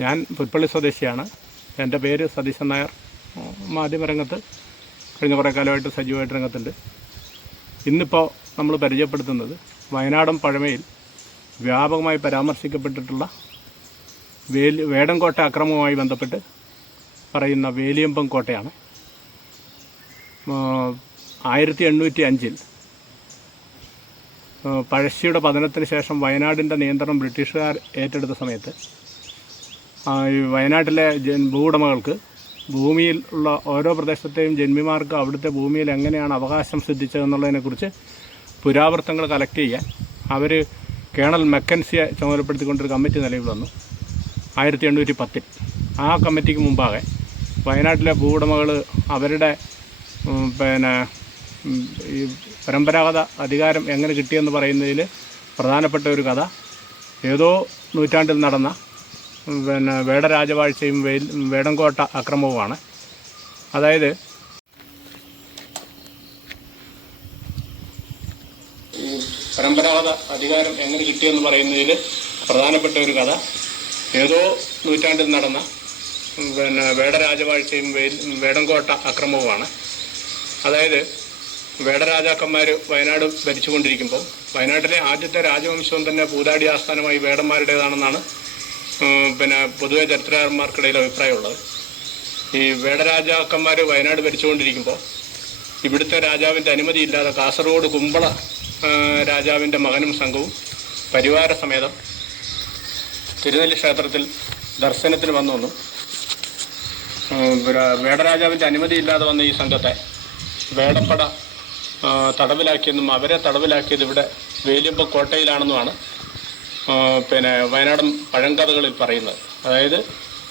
ഞാൻ പുൽപ്പള്ളി സ്വദേശിയാണ്. എൻ്റെ പേര് സതീശൻ നായർ. മാധ്യമരംഗത്ത് കഴിഞ്ഞ കുറേ കാലമായിട്ട് സജീവമായിട്ട് രംഗത്തുണ്ട്. ഇന്നിപ്പോൾ നമ്മൾ പരിചയപ്പെടുത്തുന്നത് വയനാടൻ പഴമയിൽ വ്യാപകമായി പരാമർശിക്കപ്പെട്ടിട്ടുള്ള വേടൻകോട്ട അക്രമവുമായി ബന്ധപ്പെട്ട് പറയുന്ന വേലിയമ്പം കോട്ടയാണ്. 1805 പഴശ്ശിയുടെ പതനത്തിന് ശേഷം വയനാടിൻ്റെ നിയന്ത്രണം ബ്രിട്ടീഷുകാർ ഏറ്റെടുത്ത സമയത്ത് വയനാട്ടിലെ ഭൂവുടമകൾക്ക് ഭൂമിയിൽ ഉള്ള ഓരോ പ്രദേശത്തെയും ജന്മിമാർക്ക് അവിടുത്തെ ഭൂമിയിൽ എങ്ങനെയാണ് അവകാശം സിദ്ധിച്ചതെന്നുള്ളതിനെക്കുറിച്ച് പുരാവൃത്തങ്ങൾ കളക്ട് ചെയ്യാൻ അവർ കേണൽ മെക്കൻസിയെ ചുമതലപ്പെടുത്തിക്കൊണ്ടൊരു കമ്മിറ്റി നിലവിൽ വന്നു 1810. ആ കമ്മിറ്റിക്ക് മുമ്പാകെ വയനാട്ടിലെ ഭൂവുടമകൾ അവരുടെ ഈ പരമ്പരാഗത അധികാരം എങ്ങനെ കിട്ടിയെന്ന് പറയുന്നതിൽ പ്രധാനപ്പെട്ട ഒരു കഥ ഏതോ നൂറ്റാണ്ടിൽ നടന്ന വേടരാജവാഴ്ചയും വേടൻകോട്ട അക്രമവുമാണ്. അതായത് ഈ പരമ്പരാഗത അധികാരം എങ്ങനെ കിട്ടിയെന്ന് പറയുന്നതിൽ പ്രധാനപ്പെട്ട ഒരു കഥ ഏതോ നൂറ്റാണ്ടിൽ നടന്ന വേടരാജവാഴ്ചയും വേടൻകോട്ട അക്രമവുമാണ്. അതായത് വേടരാജാക്കന്മാർ വയനാട് ഭരിച്ചുകൊണ്ടിരിക്കുമ്പോൾ വയനാട്ടിലെ ആദ്യത്തെ രാജവംശവും തന്നെ പൂതാടി ആസ്ഥാനമായി വേടന്മാരുടേതാണെന്നാണ് പൊതുവെ ചരിത്രകാരന്മാർക്കിടയിൽ അഭിപ്രായമുള്ളത്. ഈ വേടരാജാക്കന്മാർ വയനാട് ഭരിച്ചുകൊണ്ടിരിക്കുമ്പോൾ ഇവിടുത്തെ രാജാവിൻ്റെ അനുമതിയില്ലാതെ കാസർഗോഡ് കുമ്പള രാജാവിൻ്റെ മകനും സംഘവും പരിവാര സമേതം തിരുനെല്ലി ക്ഷേത്രത്തിൽ ദർശനത്തിന് വന്നു. വേടരാജാവിൻ്റെ അനുമതിയില്ലാതെ വന്ന ഈ സംഘത്തെ വേടപ്പട തടവിലാക്കിയെന്നും അവരെ തടവിലാക്കിയത് ഇവിടെ വേലിയമ്പം കോട്ടയിലാണെന്നുമാണ് വയനാടൻ പഴങ്കഥകളിൽ പറയുന്നത്. അതായത്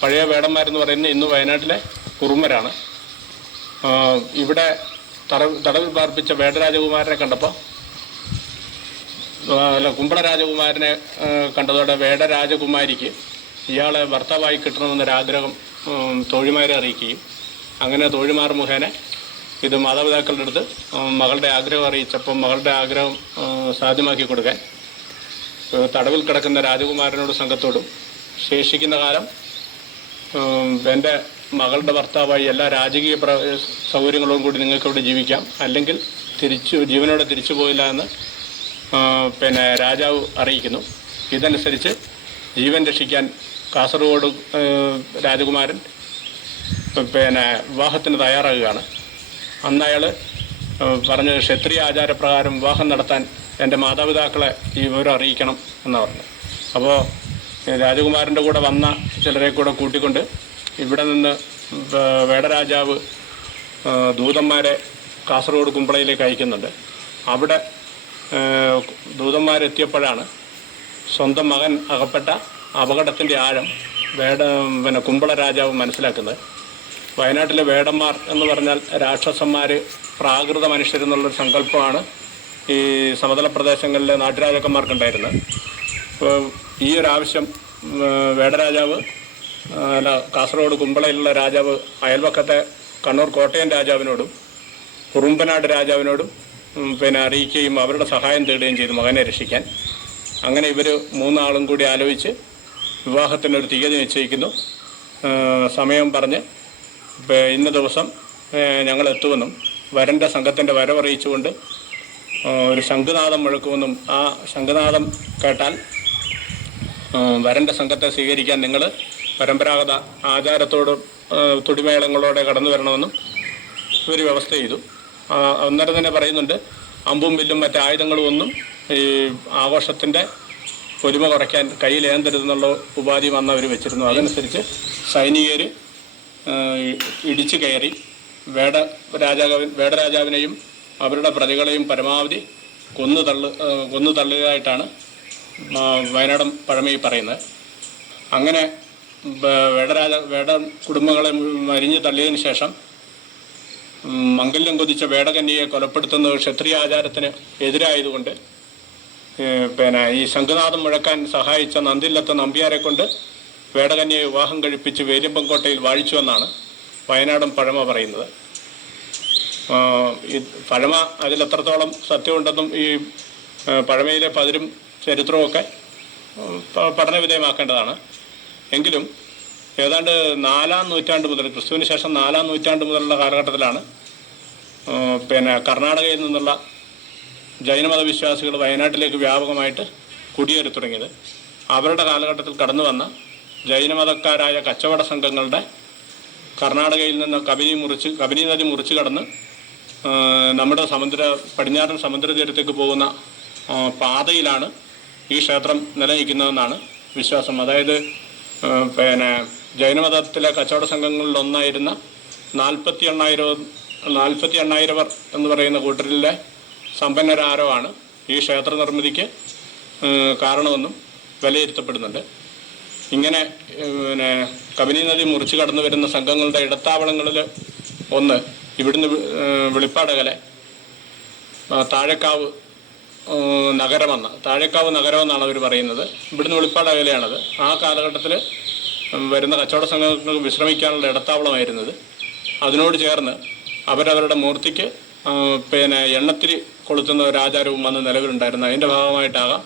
പഴയ വേടന്മാരെന്ന് പറയുന്നത് ഇന്ന് വയനാട്ടിലെ കുറുമരാണ്. ഇവിടെ തടവിൽ പാർപ്പിച്ച വേടരാജകുമാരനെ കണ്ടപ്പോൾ കുമ്പള രാജകുമാരനെ കണ്ടതോടെ വേടരാജകുമാരിക്ക് ഇയാളെ ഭർത്താവായി കിട്ടണമെന്നൊരാഗ്രഹം തോഴിമാരെ അറിയിക്കുകയും അങ്ങനെ തോഴിമാർ മുഖേന ഇത് മാതാപിതാക്കളുടെ അടുത്ത് മകളുടെ ആഗ്രഹം അറിയിച്ചപ്പം മകളുടെ ആഗ്രഹം സാധ്യമാക്കി കൊടുക്കാൻ തടവിൽ കിടക്കുന്ന രാജകുമാരനോട് സംഘത്തോടും ശേഷിക്കുന്ന കാലം എൻ്റെ മകളുടെ ഭർത്താവായി എല്ലാ രാജകീയ സൗകര്യങ്ങളോടും കൂടി നിങ്ങൾക്കിവിടെ ജീവിക്കാം, അല്ലെങ്കിൽ ജീവനോടെ തിരിച്ചു പോയില്ല എന്ന് രാജാവ് അറിയിക്കുന്നു. ഇതനുസരിച്ച് ജീവൻ രക്ഷിക്കാൻ കാസർഗോഡ് രാജകുമാരൻ വിവാഹത്തിന് തയ്യാറാകുകയാണ്. അന്ന് അയാൾ പറഞ്ഞത് ക്ഷത്രിയ ആചാരപ്രകാരം വിവാഹം നടത്താൻ എൻ്റെ മാതാപിതാക്കളെ ഈ വിവരം അറിയിക്കണം എന്നാണ് പറഞ്ഞത്. അപ്പോൾ രാജകുമാരൻ്റെ കൂടെ വന്ന ചിലരെ കൂടെ കൂട്ടിക്കൊണ്ട് ഇവിടെ നിന്ന് വേടരാജാവ് ദൂതന്മാരെ കാസർഗോഡ് കുമ്പളയിലേക്ക് അയക്കുന്നുണ്ട്. അവിടെ ദൂതന്മാരെത്തിയപ്പോഴാണ് സ്വന്തം മകൻ അകപ്പെട്ട അപകടത്തിൻ്റെ ആഴം കുമ്പള രാജാവ് മനസ്സിലാക്കുന്നത്. വയനാട്ടിലെ വേടന്മാർ എന്ന് പറഞ്ഞാൽ രാക്ഷസന്മാർ, പ്രാകൃത മനുഷ്യരെന്നുള്ളൊരു സങ്കല്പമാണ് ഈ സമതല പ്രദേശങ്ങളിലെ നാട്ടുരാജാക്കന്മാർക്കുണ്ടായിരുന്നത്. ഈ ഒരു ആവശ്യം വേടരാജാവ് കാസർഗോഡ് കുമ്പളയിലുള്ള രാജാവ് അയൽവക്കത്തെ കണ്ണൂർ കോട്ടയം രാജാവിനോടും കുറുമ്പനാട് രാജാവിനോടും അറിയിക്കുകയും അവരുടെ സഹായം തേടുകയും ചെയ്തു മകനെ രക്ഷിക്കാൻ. അങ്ങനെ ഇവർ മൂന്നാളും കൂടി ആലോചിച്ച് വിവാഹത്തിനൊരു തീയതി നിശ്ചയിക്കുന്നു. സമയം പറഞ്ഞ് ഇന്ന ദിവസം ഞങ്ങൾ എത്തുമെന്നും വരൻ്റെ സംഘത്തിൻ്റെ വരവറിയിച്ചുകൊണ്ട് ഒരു ശംഖുനാദം മുഴക്കുമെന്നും ആ ശംഖുനാദം കേട്ടാൽ വരൻ്റെ സംഘത്തെ സ്വീകരിക്കാൻ നിങ്ങൾ പരമ്പരാഗത ആചാരത്തോടും തുടിമേളങ്ങളോടെ കടന്നു വരണമെന്നും ഒരു വ്യവസ്ഥ ചെയ്തു. അന്നേരം തന്നെ പറയുന്നുണ്ട്, അമ്പും വില്ലും മറ്റ് ആയുധങ്ങളും ഒന്നും ഈ ആഘോഷത്തിൻ്റെ പൊലിമ കുറയ്ക്കാൻ കയ്യിലേന്തരുതെന്നുള്ള ഉപാധി വന്ന് അവർ വെച്ചിരുന്നു. അതനുസരിച്ച് സൈനികർ ഇടിച്ചു കയറി വേടരാജാവിനെയും അവരുടെ പ്രതികളെയും പരമാവധി കൊന്നു തള്ളുകയായിട്ടാണ് വയനാടൻ പഴമയിൽ പറയുന്നത്. അങ്ങനെ വേട കുടുംബങ്ങളെ മരിഞ്ഞു തള്ളിയതിന് ശേഷം മംഗല്യം കൊതിച്ച വേടകന്യയെ കൊലപ്പെടുത്തുന്നത് ക്ഷത്രിയ ആചാരത്തിന് എതിരായതുകൊണ്ട് ഈ ശംഖുനാഥം മുഴക്കാൻ സഹായിച്ച നന്ദില്ലത്തെ നമ്പ്യാരെ കൊണ്ട് വേടകന്യയെ വിവാഹം കഴിപ്പിച്ച് വേലിയമ്പം കോട്ടയിൽ വാഴിച്ചുവെന്നാണ് വയനാടൻ പഴമ പറയുന്നത്. ഈ പഴമ അതിലെത്രത്തോളം സത്യമുണ്ടെന്നും ഈ പഴമയിലെ പതിരും ചരിത്രവുമൊക്കെ പഠനവിധേയമാക്കേണ്ടതാണ്. എങ്കിലും ഏതാണ്ട് 4-ാം നൂറ്റാണ്ട് മുതൽ, ക്രിസ്തുവിന് ശേഷം 4-ാം നൂറ്റാണ്ട് മുതലുള്ള കാലഘട്ടത്തിലാണ് കർണാടകയിൽ നിന്നുള്ള ജൈനമത വിശ്വാസികൾ വയനാട്ടിലേക്ക് വ്യാപകമായിട്ട് കുടിയേറി തുടങ്ങിയത്. അവരുടെ കാലഘട്ടത്തിൽ കടന്നു വന്ന ജൈനമതക്കാരായ കച്ചവട സംഘങ്ങളുടെ കർണാടകയിൽ നിന്ന് കബനി നദി മുറിച്ച് കടന്ന് നമ്മുടെ പടിഞ്ഞാറൻ സമുദ്രതീരത്തേക്ക് പോകുന്ന പാതയിലാണ് ഈ ക്ഷേത്രം നിലനിൽക്കുന്നതെന്നാണ് വിശ്വാസം. അതായത് ജൈനമതത്തിലെ കച്ചവട സംഘങ്ങളിലൊന്നായിരുന്ന 48,000 എന്ന് പറയുന്ന കൂട്ടരിലെ സമ്പന്നരാരോ ആണ് ഈ ക്ഷേത്ര നിർമ്മിതിക്ക് കാരണമെന്നും വിലയിരുത്തപ്പെടുന്നുണ്ട്. ഇങ്ങനെ കബനി നദി മുറിച്ച് കടന്നു വരുന്ന സംഘങ്ങളുടെ ഇടത്താവളങ്ങളിൽ ഒന്ന് ഇവിടുന്ന് വെളിപ്പാടകലെ താഴേക്കാവ് നഗരമെന്നാണ് അവർ പറയുന്നത്. ഇവിടുന്ന് വെളിപ്പാടകലെയാണത്. ആ കാലഘട്ടത്തിൽ വരുന്ന കച്ചവട സംഘങ്ങൾക്ക് വിശ്രമിക്കാനുള്ള ഇടത്താവളമായിരുന്നത്. അതിനോട് ചേർന്ന് അവരവരുടെ മൂർത്തിക്ക് എണ്ണത്തിരി കൊളുത്തുന്ന ഒരു ആചാരവും അന്ന് നിലവിലുണ്ടായിരുന്നു. അതിൻ്റെ ഭാഗമായിട്ടാകാം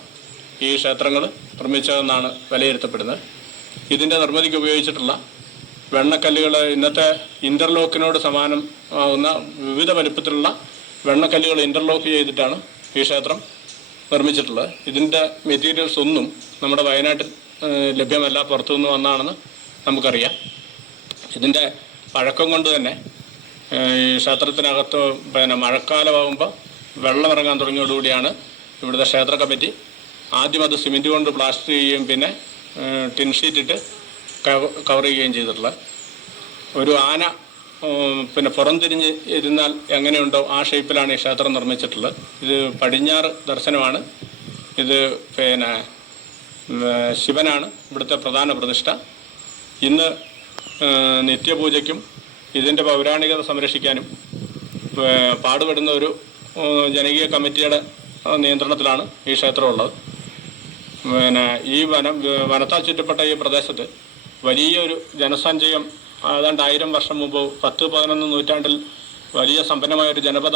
ഈ ക്ഷേത്രങ്ങൾ നിർമ്മിച്ചതെന്നാണ് വിലയിരുത്തപ്പെടുന്നത്. ഇതിൻ്റെ നിർമ്മിതിക്ക് ഉപയോഗിച്ചിട്ടുള്ള വെണ്ണക്കല്ലുകൾ ഇന്നത്തെ ഇൻ്റർലോക്കിനോട് സമാനം ആകുന്ന വിവിധ വലുപ്പത്തിലുള്ള വെണ്ണക്കല്ലുകൾ ഇൻ്റർലോക്ക് ചെയ്തിട്ടാണ് ഈ ക്ഷേത്രം നിർമ്മിച്ചിട്ടുള്ളത്. ഇതിൻ്റെ മെറ്റീരിയൽസ് ഒന്നും നമ്മുടെ വയനാട്ടിൽ ലഭ്യമല്ല, പുറത്തുനിന്ന് വന്നാണെന്ന് നമുക്കറിയാം. ഇതിൻ്റെ പഴക്കം കൊണ്ട് തന്നെ ഈ ക്ഷേത്രത്തിനകത്ത് മഴക്കാലമാകുമ്പോൾ വെള്ളമിറങ്ങാൻ തുടങ്ങിയതോടുകൂടിയാണ് ഇവിടുത്തെ ക്ഷേത്ര കമ്മിറ്റി ആദ്യം അത് സിമെൻറ്റ് കൊണ്ട് പ്ലാസ്റ്റർ ചെയ്യുകയും പിന്നെ ടിൻ ഷീറ്റിട്ട് കവർ ചെയ്യുകയും ചെയ്തിട്ടുള്ളത്. ഒരു ആന പുറം തിരിഞ്ഞ് ഇരുന്നാൽ എങ്ങനെയുണ്ടോ ആ ഷേപ്പിലാണ് ഈ ക്ഷേത്രം നിർമ്മിച്ചിട്ടുള്ളത്. ഇത് പടിഞ്ഞാറ് ദർശനമാണ്. ഇത് ശിവനാണ് ഇവിടുത്തെ പ്രധാന പ്രതിഷ്ഠ. ഇന്ന് നിത്യപൂജയ്ക്കും ഇതിൻ്റെ പൗരാണികത സംരക്ഷിക്കാനും പാടുപെടുന്ന ഒരു ജനകീയ കമ്മിറ്റിയുടെ നിയന്ത്രണത്തിലാണ് ഈ ക്ഷേത്രമുള്ളത്. ഈ വനത്താൽ ചുറ്റപ്പെട്ട ഈ പ്രദേശത്ത് വലിയൊരു ജനസഞ്ചയം ഏതാണ്ട് 1000 വർഷം മുമ്പ് 10-11 നൂറ്റാണ്ടിൽ വലിയ സമ്പന്നമായൊരു ജനപദം